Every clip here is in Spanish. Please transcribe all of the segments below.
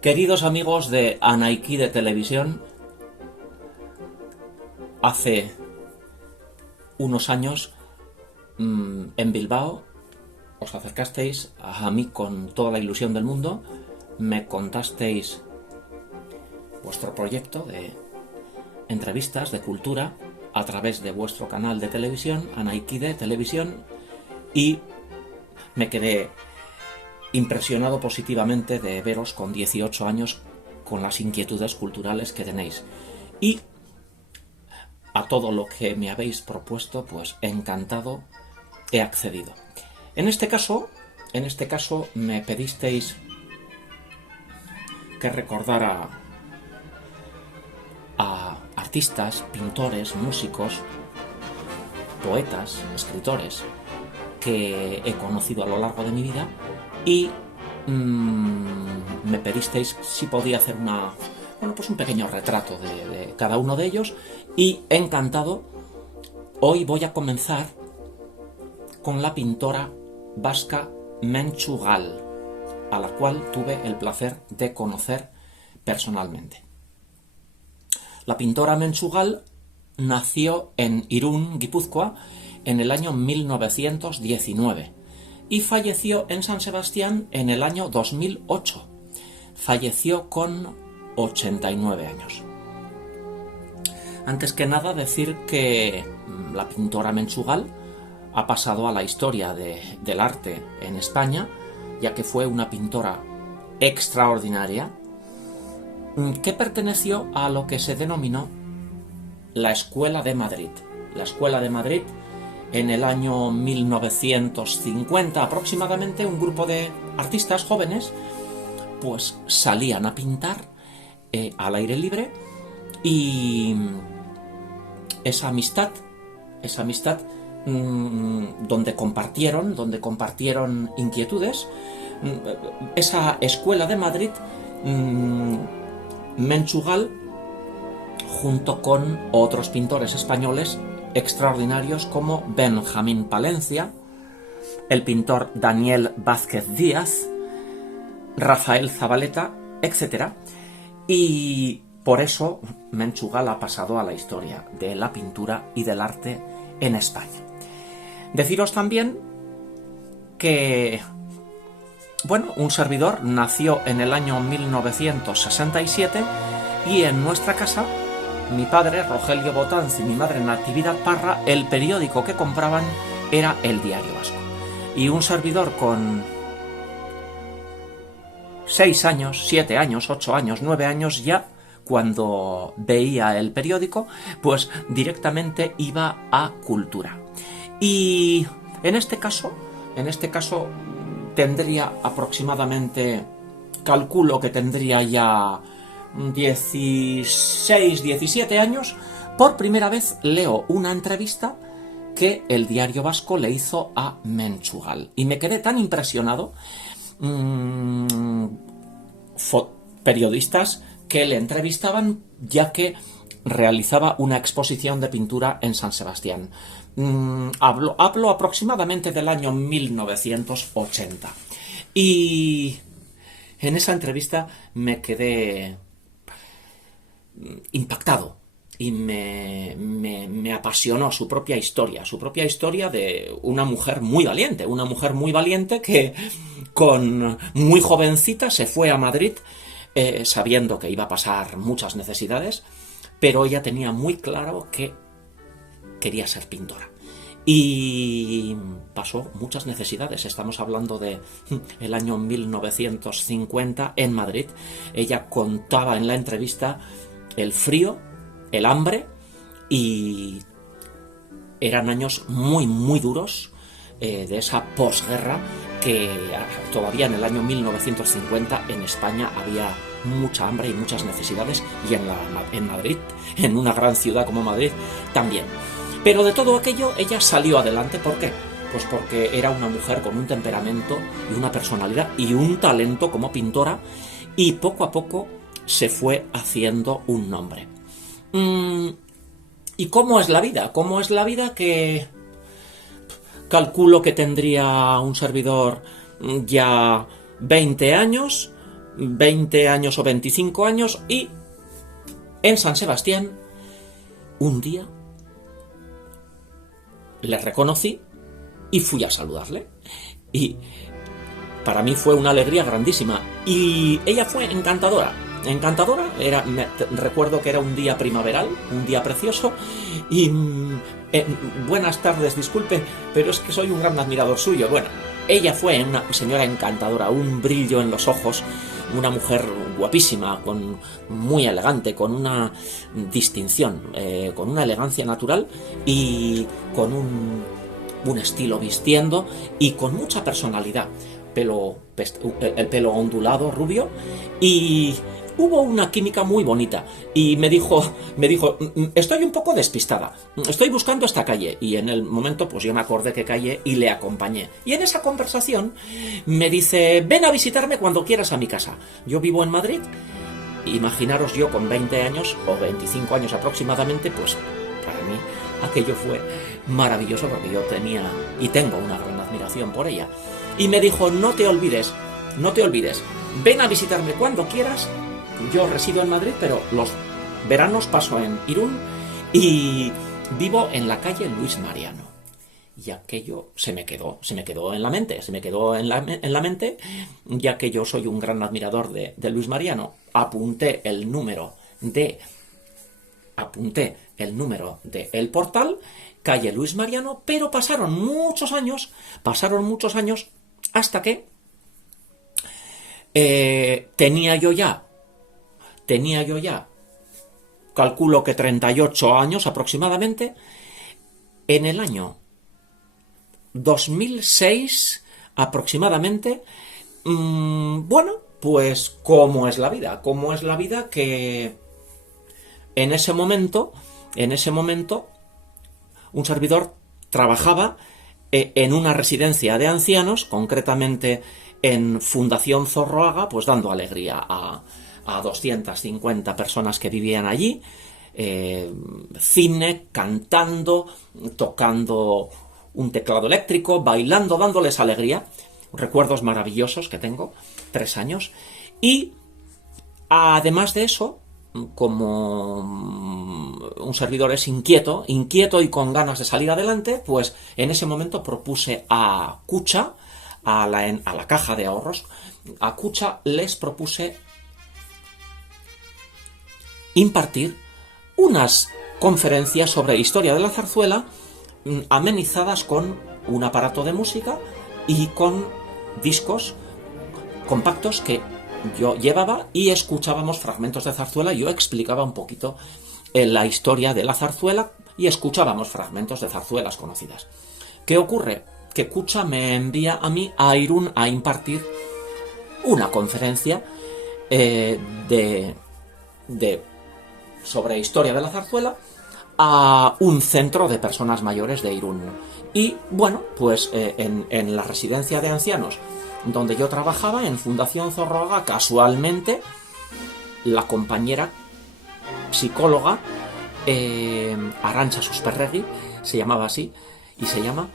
Queridos amigos de Anaiki de Televisión, hace unos años en Bilbao os acercasteis a mí con toda la ilusión del mundo, me contasteis vuestro proyecto de entrevistas de cultura a través de vuestro canal de televisión, Anaiki de Televisión, y me quedé impresionado positivamente de veros con 18 años con las inquietudes culturales que tenéis. Y a todo lo que me habéis propuesto, pues encantado he accedido. En este caso me pedisteis que recordara a artistas, pintores, músicos, poetas, escritores que he conocido a lo largo de mi vida, y me pedisteis si podía hacer un pequeño retrato de cada uno de ellos, y encantado. Hoy voy a comenzar con la pintora vasca Mentxu Gal, a la cual tuve el placer de conocer personalmente. La pintora Mentxu Gal nació en Irún, Guipúzcoa, en el año 1919 y falleció en San Sebastián en el año 2008. Falleció con 89 años. Antes que nada, decir que la pintora Mentxu Gal ha pasado a la historia del arte en España, ya que fue una pintora extraordinaria que perteneció a lo que se denominó la Escuela de Madrid. La Escuela de Madrid, en el año 1950 aproximadamente, un grupo de artistas jóvenes pues salían a pintar al aire libre, y esa amistad donde compartieron inquietudes, esa Escuela de Madrid, Mentxu Gal, junto con otros pintores españoles extraordinarios como Benjamín Palencia, el pintor Daniel Vázquez Díaz, Rafael Zabaleta, etc. Y por eso Mentxu Gal ha pasado a la historia de la pintura y del arte en España. Deciros también que, un servidor nació en el año 1967 y en nuestra casa, mi padre Rogelio Botanz y mi madre Natividad Parra, el periódico que compraban era El Diario Vasco. Y un servidor con 6 años, 7 años, 8 años, 9 años, ya cuando veía el periódico, pues directamente iba a Cultura. Y en este caso tendría aproximadamente, calculo que tendría ya 16, 17 años, por primera vez leo una entrevista que El Diario Vasco le hizo a Mentxu Gal. Y me quedé tan impresionado, periodistas que le entrevistaban, ya que realizaba una exposición de pintura en San Sebastián. Hablo aproximadamente del año 1980. Y en esa entrevista me quedé impactado y me apasionó su propia historia de una mujer muy valiente que con muy jovencita se fue a Madrid, sabiendo que iba a pasar muchas necesidades, pero ella tenía muy claro que quería ser pintora. Y pasó muchas necesidades. Estamos hablando de el año 1950 en Madrid. Ella contaba en la entrevista el frío, el hambre, y eran años muy, muy duros de esa posguerra, que todavía en el año 1950 en España había mucha hambre y muchas necesidades, y en Madrid, en una gran ciudad como Madrid, también. Pero de todo aquello ella salió adelante. ¿Por qué? Pues porque era una mujer con un temperamento y una personalidad y un talento como pintora, y poco a poco se fue haciendo un nombre. ¿Y cómo es la vida? ¿Cómo es la vida? Que calculo que tendría un servidor ya 20 años, 20 años o 25 años, y en San Sebastián, un día, le reconocí y fui a saludarle. Y para mí fue una alegría grandísima. Y ella fue encantadora. Encantadora. Recuerdo que era un día primaveral, un día precioso. Y buenas tardes, disculpe, pero es que soy un gran admirador suyo. Bueno, ella fue una señora encantadora, un brillo en los ojos, una mujer guapísima, muy elegante, con una distinción, con una elegancia natural y con un estilo vistiendo y con mucha personalidad. El pelo ondulado, rubio, y hubo una química muy bonita. Y me dijo, estoy un poco despistada, estoy buscando esta calle. Y en el momento, pues yo me acordé qué calle y le acompañé. Y en esa conversación me dice, ven a visitarme cuando quieras a mi casa. Yo vivo en Madrid. Imaginaros yo con 20 años o 25 años aproximadamente, pues para mí aquello fue maravilloso, porque yo tenía y tengo una gran admiración por ella. Y me dijo, no te olvides, ven a visitarme cuando quieras. Yo resido en Madrid, pero los veranos paso en Irún y vivo en la calle Luis Mariano. Y aquello se me quedó en la mente, ya que yo soy un gran admirador de Luis Mariano. Apunté el número de El Portal, calle Luis Mariano, pero pasaron muchos años hasta que tenía yo ya, calculo que 38 años aproximadamente, en el año 2006 aproximadamente. Bueno, pues cómo es la vida, que en ese momento un servidor trabajaba en una residencia de ancianos, concretamente en Fundación Zorroaga, pues dando alegría a 250 personas que vivían allí, cine, cantando, tocando un teclado eléctrico, bailando, dándoles alegría. Recuerdos maravillosos que tengo, 3 años. Y además de eso, como un servidor es inquieto y con ganas de salir adelante, pues en ese momento propuse a Kutxa, a la caja de ahorros, a Kutxa les propuse impartir unas conferencias sobre historia de la zarzuela, amenizadas con un aparato de música y con discos compactos que yo llevaba, y escuchábamos fragmentos de zarzuela. Yo explicaba un poquito la historia de la zarzuela y escuchábamos fragmentos de zarzuelas conocidas. ¿Qué ocurre? Que Kutxa me envía a mí a Irún a impartir una conferencia sobre historia de la zarzuela a un centro de personas mayores de Irún. Y bueno, pues en la residencia de ancianos donde yo trabajaba, en Fundación Zorroaga, casualmente la compañera psicóloga Arantxa Susperregui, se llamaba así y se llama,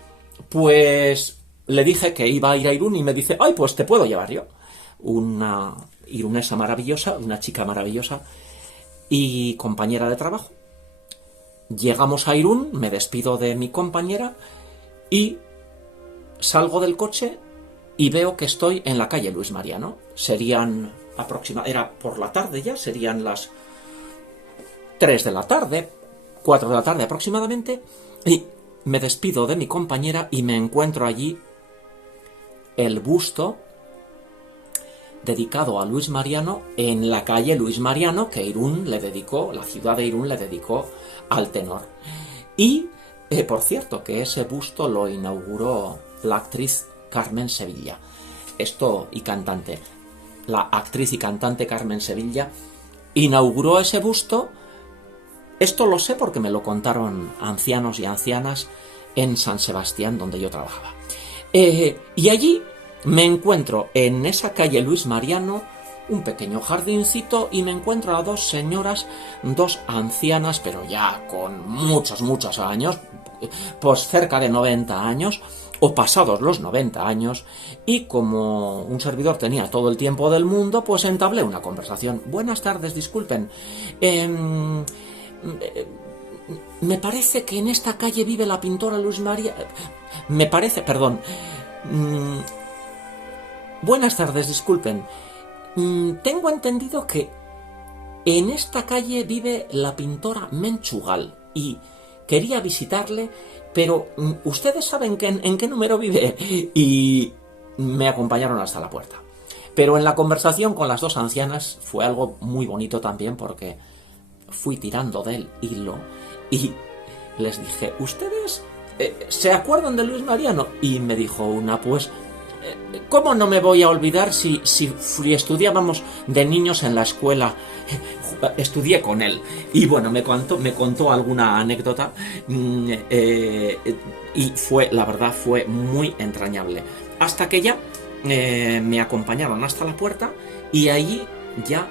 pues le dije que iba a ir a Irún y me dice, ay, pues te puedo llevar yo. Una irunesa maravillosa, una chica maravillosa y compañera de trabajo. Llegamos a Irún, me despido de mi compañera y salgo del coche y veo que estoy en la calle Luis Mariano. Era por la tarde ya, serían las 3 de la tarde, 4 de la tarde aproximadamente, y me despido de mi compañera y me encuentro allí el busto dedicado a Luis Mariano en la calle Luis Mariano, que la ciudad de Irún le dedicó al tenor. Y, por cierto, que ese busto lo inauguró la actriz Carmen Sevilla. La actriz y cantante Carmen Sevilla inauguró ese busto. Esto lo sé porque me lo contaron ancianos y ancianas en San Sebastián, donde yo trabajaba. Y allí me encuentro, en esa calle Luis Mariano, un pequeño jardincito, y me encuentro a 2 señoras, 2 ancianas, pero ya con muchos años, pues cerca de 90 años, o pasados los 90 años, y como un servidor tenía todo el tiempo del mundo, pues entablé una conversación. Buenas tardes, disculpen. Me parece que en esta calle vive la pintora Luz María... Me parece, perdón. Buenas tardes, disculpen. Tengo entendido que en esta calle vive la pintora Menchugal y quería visitarle, pero ¿ustedes saben en qué número vive? Y me acompañaron hasta la puerta. Pero en la conversación con las dos ancianas fue algo muy bonito también, porque fui tirando del hilo y les dije, ¿ustedes se acuerdan de Luis Mariano? Y me dijo una, pues, ¿cómo no me voy a olvidar si estudiábamos de niños en la escuela? Estudié con él. Y bueno, me contó alguna anécdota y la verdad fue muy entrañable. Hasta que ya me acompañaron hasta la puerta, y allí ya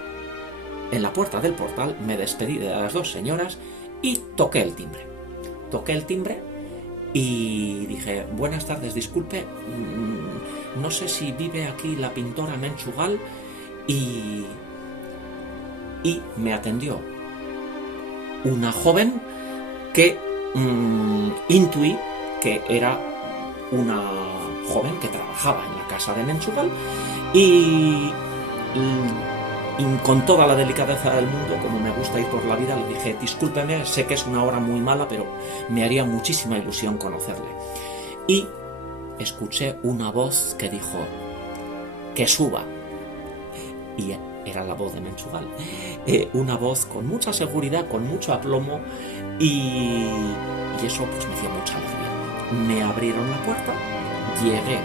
en la puerta del portal me despedí de las dos señoras y toqué el timbre. Toqué el timbre y dije, buenas tardes, disculpe, no sé si vive aquí la pintora Menchugal. Y me atendió una joven que intuí que era una joven que trabajaba en la casa de Menchugal, y con toda la delicadeza del mundo, como me gusta ir por la vida, le dije, discúlpeme, sé que es una hora muy mala, pero me haría muchísima ilusión conocerle. Y escuché una voz que dijo, que suba. Y era la voz de Menchugal. Una voz con mucha seguridad, con mucho aplomo, y eso pues me hacía mucha alegría. Me abrieron la puerta, llegué,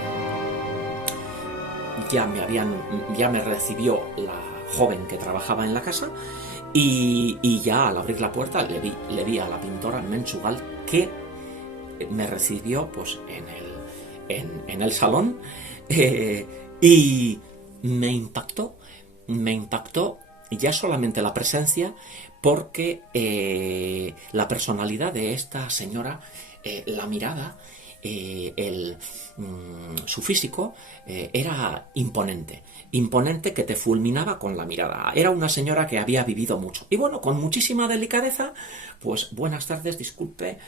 ya me recibió la joven que trabajaba en la casa, y ya al abrir la puerta le vi a la pintora Menchugal, que me recibió pues en el salón, y me impactó ya solamente la presencia, porque la personalidad de esta señora, la mirada, su físico era imponente, que te fulminaba con la mirada. Era una señora que había vivido mucho. Y bueno, con muchísima delicadeza, pues buenas tardes, disculpe,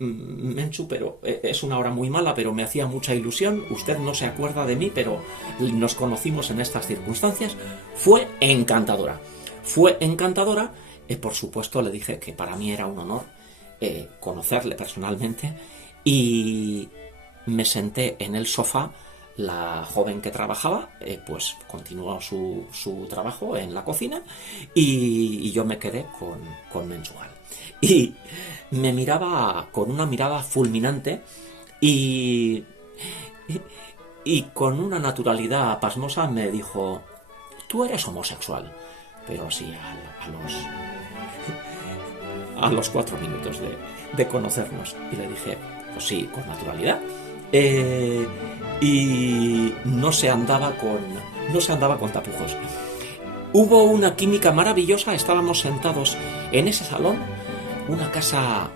Menchu, pero es una hora muy mala, pero me hacía mucha ilusión. Usted no se acuerda de mí, pero nos conocimos en estas circunstancias. Fue encantadora. Por supuesto, le dije que para mí era un honor conocerle personalmente, y me senté en el sofá. La joven que trabajaba pues continuó su trabajo en la cocina, y yo me quedé con Menchugal. Y me miraba con una mirada fulminante y con una naturalidad pasmosa me dijo, tú eres homosexual. Pero así a los 4 minutos de conocernos. Y le dije, pues sí, con naturalidad. Y no se andaba con tapujos. Hubo una química maravillosa. Estábamos sentados en ese salón, una casa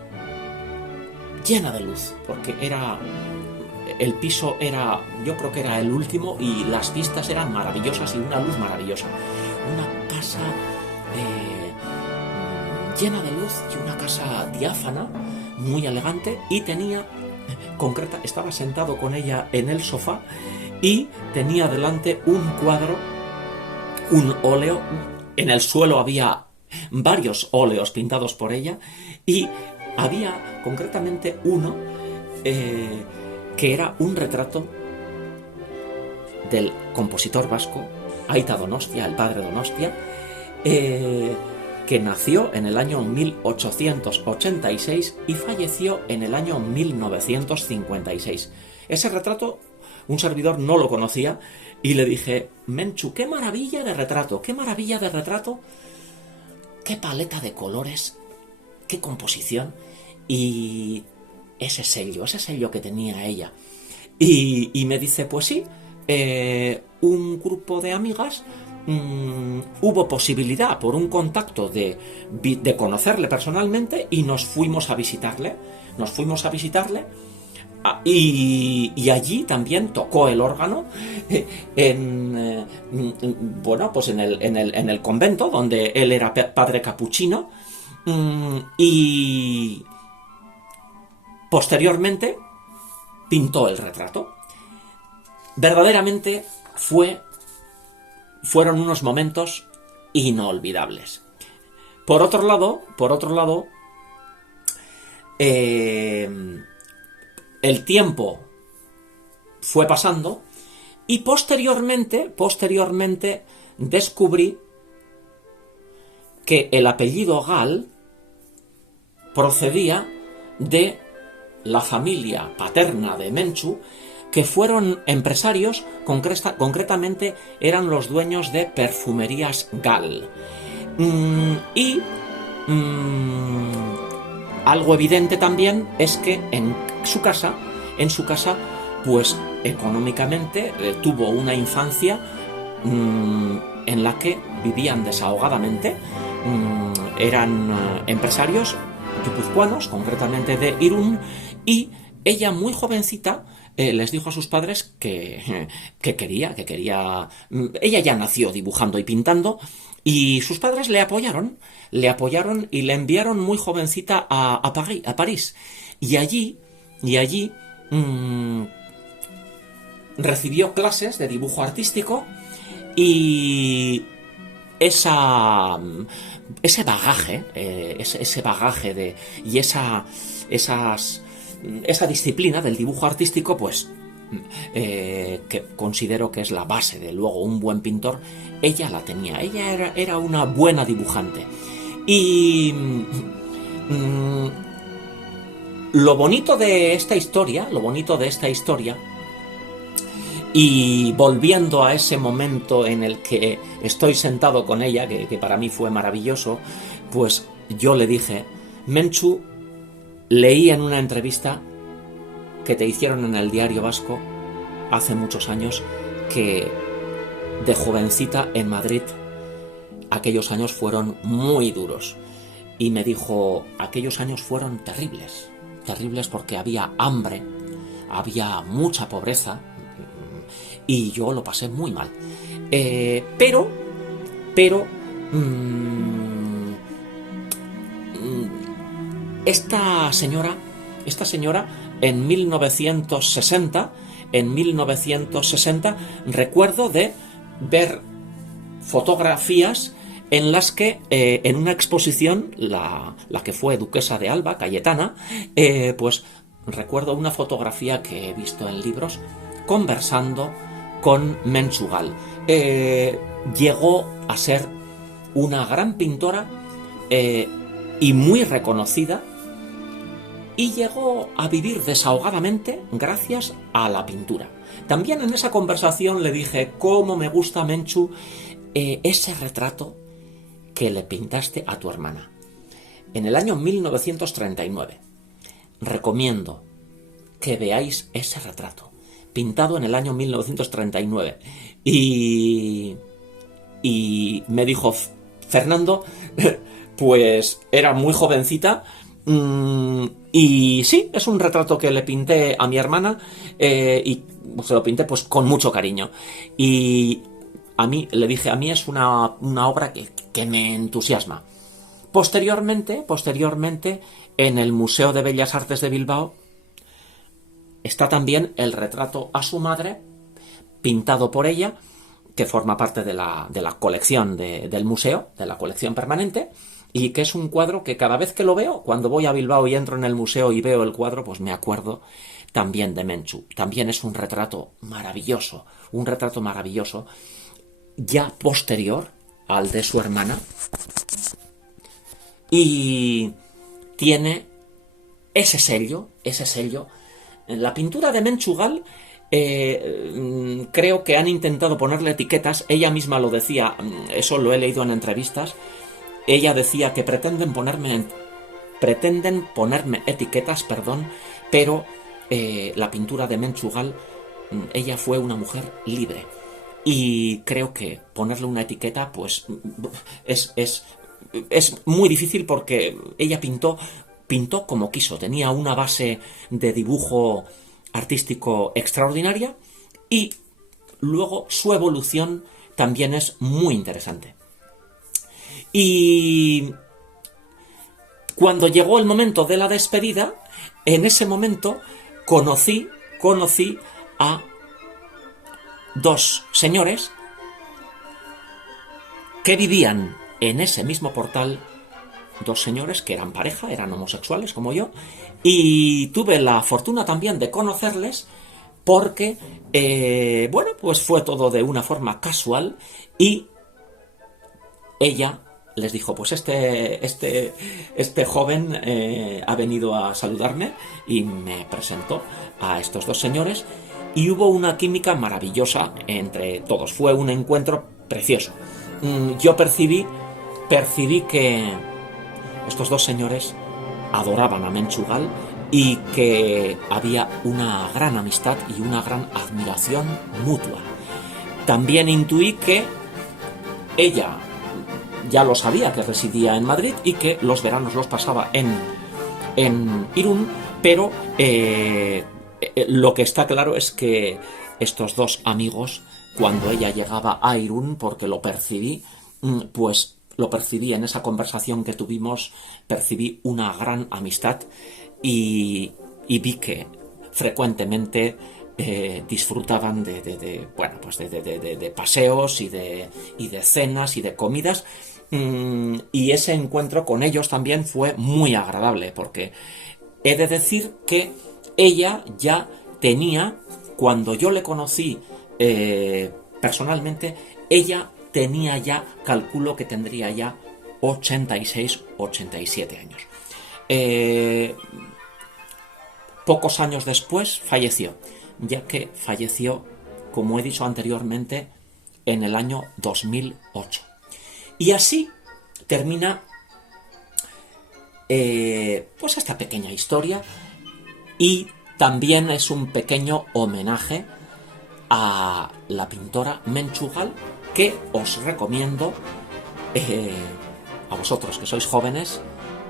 llena de luz, porque el piso era, yo creo que era el último, y las vistas eran maravillosas y una luz maravillosa. Una casa llena de luz, y una casa diáfana, muy elegante, y estaba sentado con ella en el sofá, y tenía delante un cuadro, un óleo. En el suelo había varios óleos pintados por ella, y había concretamente uno que era un retrato del compositor vasco Aita Donostia, el padre Donostia, que nació en el año 1886 y falleció en el año 1956. Ese retrato, un servidor no lo conocía, y le dije, Menchu, qué maravilla de retrato, qué paleta de colores, qué composición, y ese sello que tenía ella. Y me dice, pues sí, un grupo de amigas, hubo posibilidad por un contacto de conocerle personalmente, y nos fuimos a visitarle Y allí también tocó el órgano bueno, pues en el convento donde él era padre capuchino. Y posteriormente pintó el retrato. Verdaderamente fueron unos momentos inolvidables. Por otro lado, el tiempo fue pasando y posteriormente descubrí que el apellido Gal procedía de la familia paterna de Menchu, que fueron empresarios, concretamente eran los dueños de Perfumerías Gal. Algo evidente también es que en su casa, pues económicamente tuvo una infancia en la que vivían desahogadamente. Eran empresarios guipuzcoanos, concretamente de Irún, y ella muy jovencita les dijo a sus padres que quería. Ella ya nació dibujando y pintando, y sus padres le apoyaron y le enviaron muy jovencita a París. Y allí recibió clases de dibujo artístico, y ese bagaje y esa disciplina del dibujo artístico, pues que considero que es la base de luego un buen pintor, ella la tenía. Ella era una buena dibujante. Y lo bonito de esta historia, y volviendo a ese momento en el que estoy sentado con ella, que para mí fue maravilloso, pues yo le dije: Menchu, leí en una entrevista que te hicieron en el Diario Vasco hace muchos años que de jovencita en Madrid aquellos años fueron muy duros. Y me dijo: aquellos años fueron terribles porque había hambre, había mucha pobreza, y yo lo pasé muy mal. Pero esta señora en 1960 recuerdo de ver fotografías en las que en una exposición, la que fue duquesa de Alba, Cayetana, pues recuerdo una fotografía que he visto en libros conversando con Menchu Gal. Llegó a ser una gran pintora y muy reconocida, y llegó a vivir desahogadamente gracias a la pintura. También en esa conversación le dije: cómo me gusta, Menchu, ese retrato que le pintaste a tu hermana en el año 1939. Recomiendo que veáis ese retrato, pintado en el año 1939. Y me dijo: Fernando, pues era muy jovencita, y sí, es un retrato que le pinté a mi hermana, y se lo pinté pues con mucho cariño. Y a mí, le dije, a mí es una obra que me entusiasma. Posteriormente, en el Museo de Bellas Artes de Bilbao está también el retrato a su madre, pintado por ella, que forma parte de la colección del museo, de la colección permanente, y que es un cuadro que cada vez que lo veo, cuando voy a Bilbao y entro en el museo y veo el cuadro, pues me acuerdo también de Menchu. También es un retrato maravilloso, ya posterior al de su hermana, y tiene ese sello. En la pintura de Menchu Gal, creo que han intentado ponerle etiquetas. Ella misma lo decía, eso lo he leído en entrevistas. Ella decía que pretenden ponerme etiquetas, pero la pintura de Menchu Gal, ella fue una mujer libre, y creo que ponerle una etiqueta pues es muy difícil, porque ella pintó como quiso. Tenía una base de dibujo artístico extraordinaria, y luego su evolución también es muy interesante. Y cuando llegó el momento de la despedida, en ese momento conocí a dos señores que vivían en ese mismo portal, dos señores que eran pareja, eran homosexuales como yo, y tuve la fortuna también de conocerles porque, bueno, pues fue todo de una forma casual, y ella les dijo, pues este joven ha venido a saludarme, y me presentó a estos dos señores, y hubo una química maravillosa entre todos. Fue un encuentro precioso. Yo percibí que estos dos señores adoraban a Menchugal y que había una gran amistad y una gran admiración mutua. También intuí que ella ya lo sabía, que residía en Madrid y que los veranos los pasaba en Irún, pero lo que está claro es que estos dos amigos, cuando ella llegaba a Irún, porque lo percibí, pues lo percibí en esa conversación que tuvimos, percibí una gran amistad, y vi que frecuentemente disfrutaban de paseos y de cenas y de comidas. Y ese encuentro con ellos también fue muy agradable, porque he de decir que ella ya tenía, cuando yo le conocí personalmente, ella tenía ya, calculo que tendría ya 86, 87 años. Pocos años después falleció, ya que falleció, como he dicho anteriormente, en el año 2008. Y así termina pues esta pequeña historia, y también es un pequeño homenaje a la pintora Menchugal, que os recomiendo a vosotros que sois jóvenes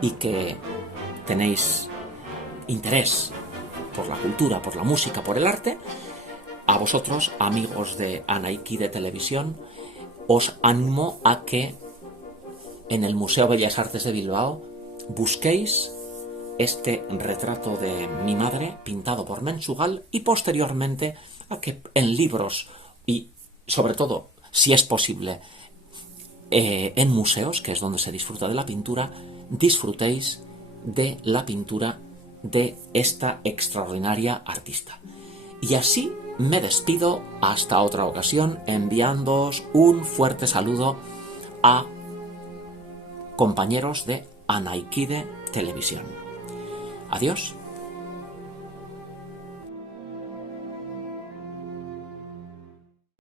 y que tenéis interés por la cultura, por la música, por el arte. A vosotros, amigos de Anaikide Televisión, os animo a que en el Museo Bellas Artes de Bilbao busquéis este retrato de mi madre pintado por Menchugal, y posteriormente a que en libros y sobre todo, si es posible, en museos, que es donde se disfruta de la pintura, disfrutéis de la pintura de esta extraordinaria artista. Y así me despido hasta otra ocasión, enviándoos un fuerte saludo a compañeros de Anaikide Televisión. Adiós.